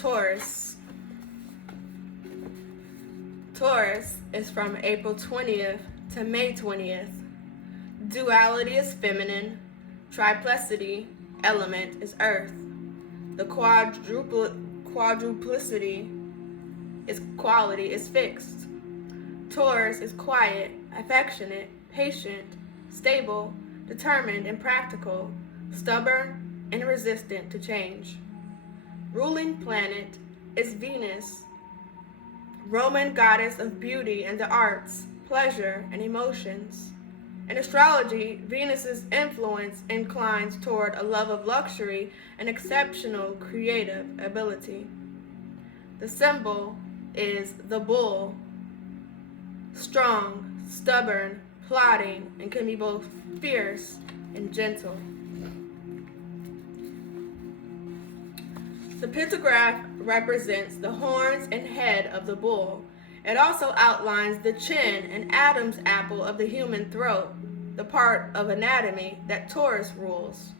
Taurus. Taurus is from April 20th to May 20th. Duality is feminine. Triplicity element is earth. The quadruplicity is quality is fixed. Taurus is quiet, affectionate, patient, stable, determined and practical, stubborn and resistant to change. Ruling planet is Venus, Roman goddess of beauty and the arts, pleasure and emotions. In astrology, Venus's influence inclines toward a love of luxury and exceptional creative ability. The symbol is the bull, strong, stubborn, plotting, and can be both fierce and gentle. The pentagraph represents the horns and head of the bull. It also outlines the chin and Adam's apple of the human throat, the part of anatomy that Taurus rules.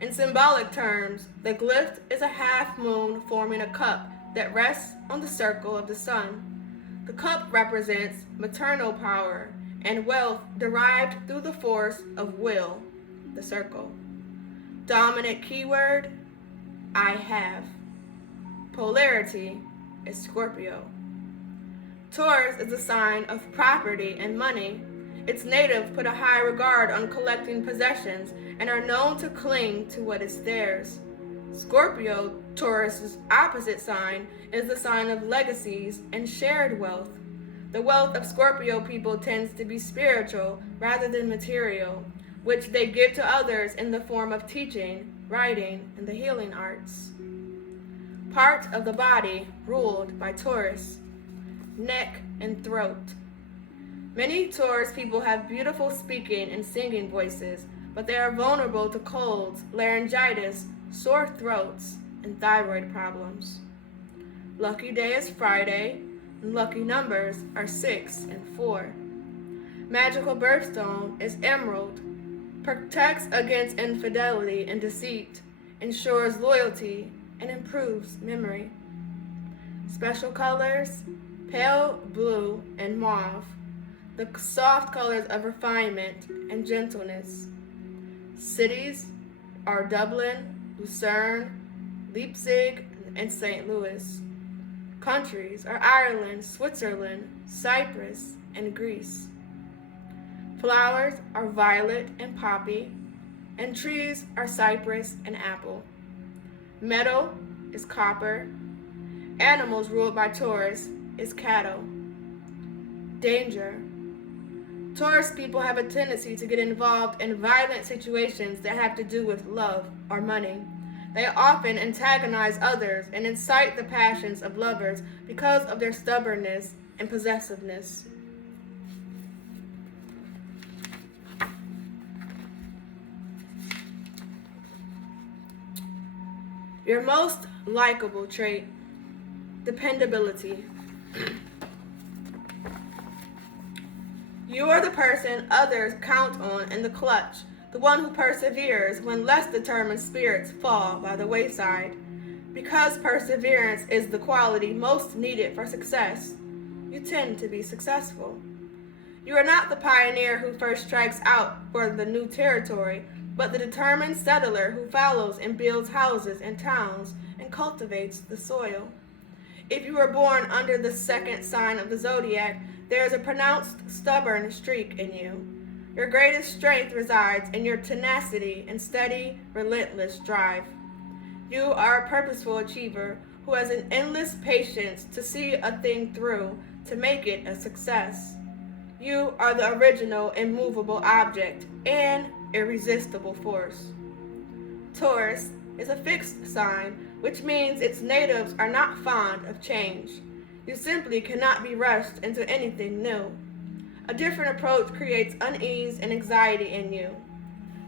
In symbolic terms, the glyph is a half moon forming a cup that rests on the circle of the sun. The cup represents maternal power and wealth derived through the force of will, the circle. Dominant keyword, I have. Polarity is Scorpio. Taurus is a sign of property and money. Its natives put a high regard on collecting possessions and are known to cling to what is theirs. Scorpio, Taurus's opposite sign, is the sign of legacies and shared wealth. The wealth of Scorpio people tends to be spiritual rather than material, which they give to others in the form of teaching, writing, and the healing arts. Part of the body ruled by Taurus, neck and throat. Many Taurus people have beautiful speaking and singing voices, but they are vulnerable to colds, laryngitis, sore throats, and thyroid problems. Lucky day is Friday, and lucky numbers are 6 and 4. Magical birthstone is emerald, protects against infidelity and deceit, ensures loyalty, and improves memory. Special colors, pale blue and mauve, the soft colors of refinement and gentleness. Cities are Dublin, Lucerne, Leipzig, and St. Louis. Countries are Ireland, Switzerland, Cyprus, and Greece. Flowers are violet and poppy, and trees are cypress and apple. Metal is copper. Animals ruled by Taurus is cattle. Danger. Taurus people have a tendency to get involved in violent situations that have to do with love or money. They often antagonize others and incite the passions of lovers because of their stubbornness and possessiveness. Your most likable trait, dependability. You are the person others count on in the clutch, the one who perseveres when less determined spirits fall by the wayside. Because perseverance is the quality most needed for success, you tend to be successful. You are not the pioneer who first strikes out for the new territory, but the determined settler who follows and builds houses and towns and cultivates the soil. If you were born under the second sign of the zodiac, there is a pronounced stubborn streak in you. Your greatest strength resides in your tenacity and steady, relentless drive. You are a purposeful achiever who has an endless patience to see a thing through to make it a success. You are the original immovable object and irresistible force. Taurus is a fixed sign, which means its natives are not fond of change. You simply cannot be rushed into anything new. A different approach creates unease and anxiety in you.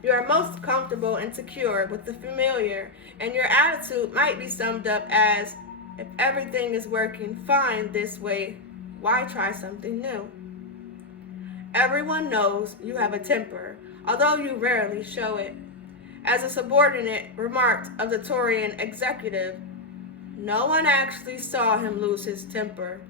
You are most comfortable and secure with the familiar, and your attitude might be summed up as, if everything is working fine this way, why try something new? Everyone knows you have a temper, although you rarely show it. As a subordinate remarked of the Taurian executive, No one actually saw him lose his temper,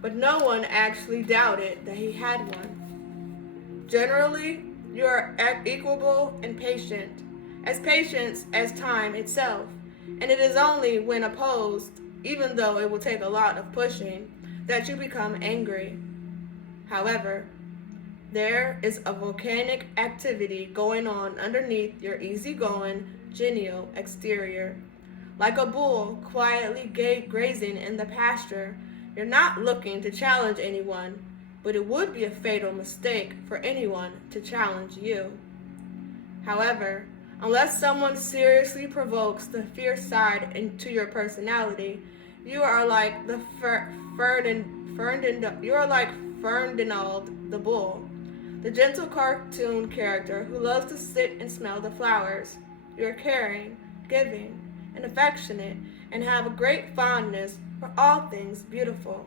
but no one actually doubted that he had one. Generally, you are equable and patient as time itself, and it is only when opposed, even though it will take a lot of pushing, that you become angry. However, there is a volcanic activity going on underneath your easygoing, genial exterior. Like a bull quietly grazing in the pasture, you're not looking to challenge anyone, but it would be a fatal mistake for anyone to challenge you. However, unless someone seriously provokes the fierce side into your personality, you are like the Ferdinand the bull, the gentle cartoon character who loves to sit and smell the flowers. You are caring, giving, and affectionate, and have a great fondness for all things beautiful.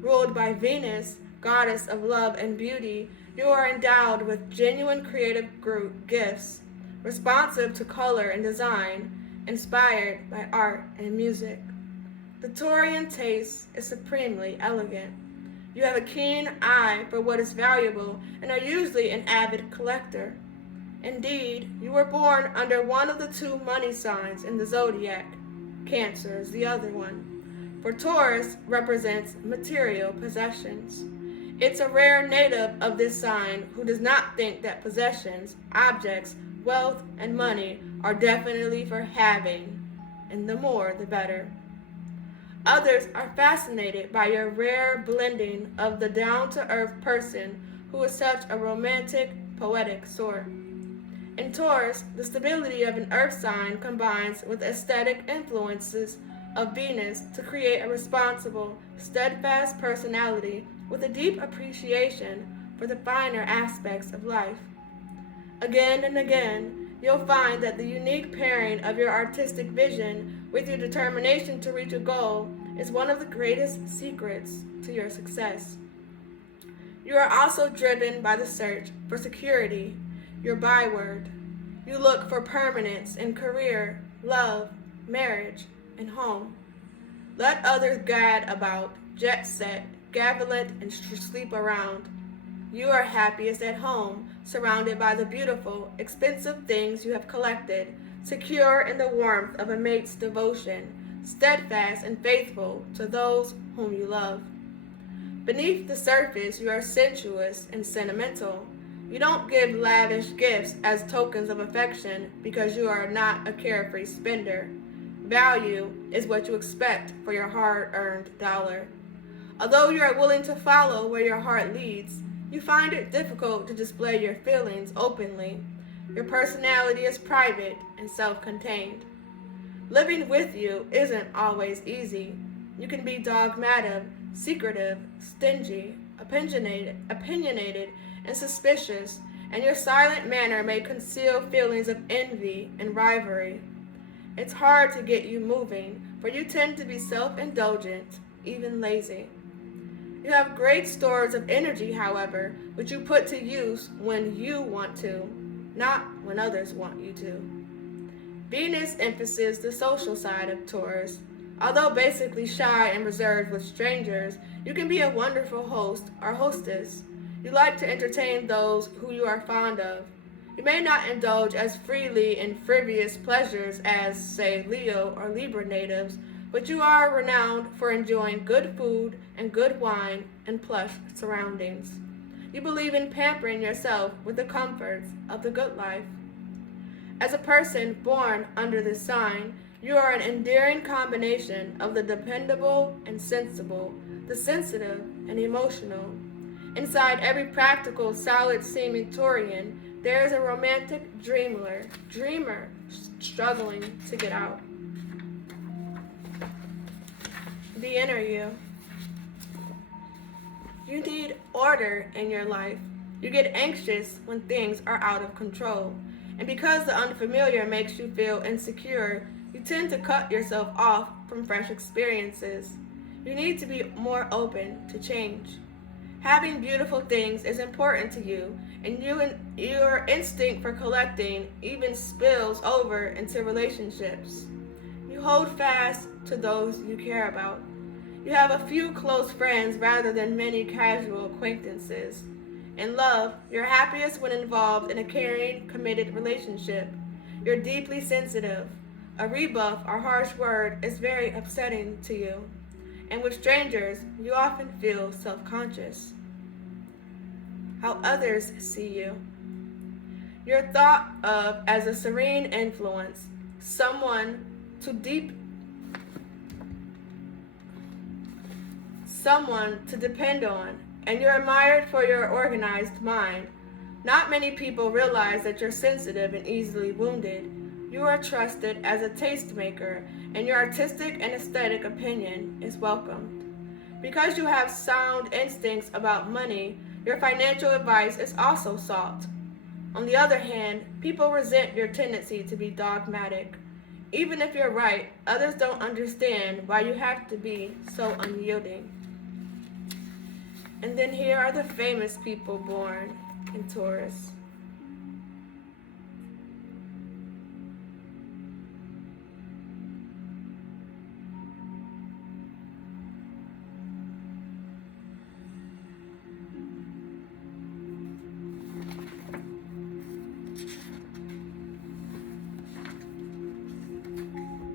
Ruled by Venus, goddess of love and beauty, you are endowed with genuine creative gifts, responsive to color and design, inspired by art and music. The Taurian taste is supremely elegant. You have a keen eye for what is valuable and are usually an avid collector. Indeed, you were born under one of the two money signs in the zodiac. Cancer is the other one. For Taurus represents material possessions. It's a rare native of this sign who does not think that possessions, objects, wealth, and money are definitely for having, and the more the better. Others are fascinated by your rare blending of the down-to-earth person who is such a romantic, poetic sort. In Taurus, the stability of an earth sign combines with aesthetic influences of Venus to create a responsible, steadfast personality with a deep appreciation for the finer aspects of life. Again and again, you'll find that the unique pairing of your artistic vision with your determination to reach a goal is one of the greatest secrets to your success. You are also driven by the search for security, your byword. You look for permanence in career, love, marriage, and home. Let others gad about, jet set, gallivant, and sleep around. You are happiest at home, surrounded by the beautiful, expensive things you have collected, secure in the warmth of a mate's devotion, steadfast and faithful to those whom you love. Beneath the surface, you are sensuous and sentimental. You don't give lavish gifts as tokens of affection because you are not a carefree spender. Value is what you expect for your hard-earned dollar. Although you are willing to follow where your heart leads, you find it difficult to display your feelings openly. Your personality is private and self-contained. Living with you isn't always easy. You can be dogmatic, secretive, stingy, opinionated, and suspicious, and your silent manner may conceal feelings of envy and rivalry. It's hard to get you moving, for you tend to be self-indulgent, even lazy. You have great stores of energy, however, which you put to use when you want to, not when others want you to. Venus emphasizes the social side of Taurus. Although basically shy and reserved with strangers, you can be a wonderful host or hostess. You like to entertain those who you are fond of. You may not indulge as freely in frivolous pleasures as, say, Leo or Libra natives, but you are renowned for enjoying good food and good wine and plush surroundings. You believe in pampering yourself with the comforts of the good life. As a person born under this sign, you are an endearing combination of the dependable and sensible, the sensitive and emotional. Inside every practical, solid-seeming Taurian, there is a romantic dreamer struggling to get out. The inner you. You need order in your life. You get anxious when things are out of control. And because the unfamiliar makes you feel insecure, you tend to cut yourself off from fresh experiences. You need to be more open to change. Having beautiful things is important to you, and your instinct for collecting even spills over into relationships. You You hold fast to those you care about. You have a few close friends rather than many casual acquaintances. In love, you're happiest when involved in a caring, committed relationship. You're deeply sensitive. A rebuff or harsh word is very upsetting to you. And with strangers, you often feel self-conscious. How others see you. You're thought of as a serene influence, someone to depend on, and you're admired for your organized mind. Not many people realize that you're sensitive and easily wounded. You are trusted as a tastemaker, and your artistic and aesthetic opinion is welcomed. Because you have sound instincts about money, your financial advice is also sought. On the other hand, people resent your tendency to be dogmatic. Even if you're right, others don't understand why you have to be so unyielding. And then here are the famous people born in Taurus.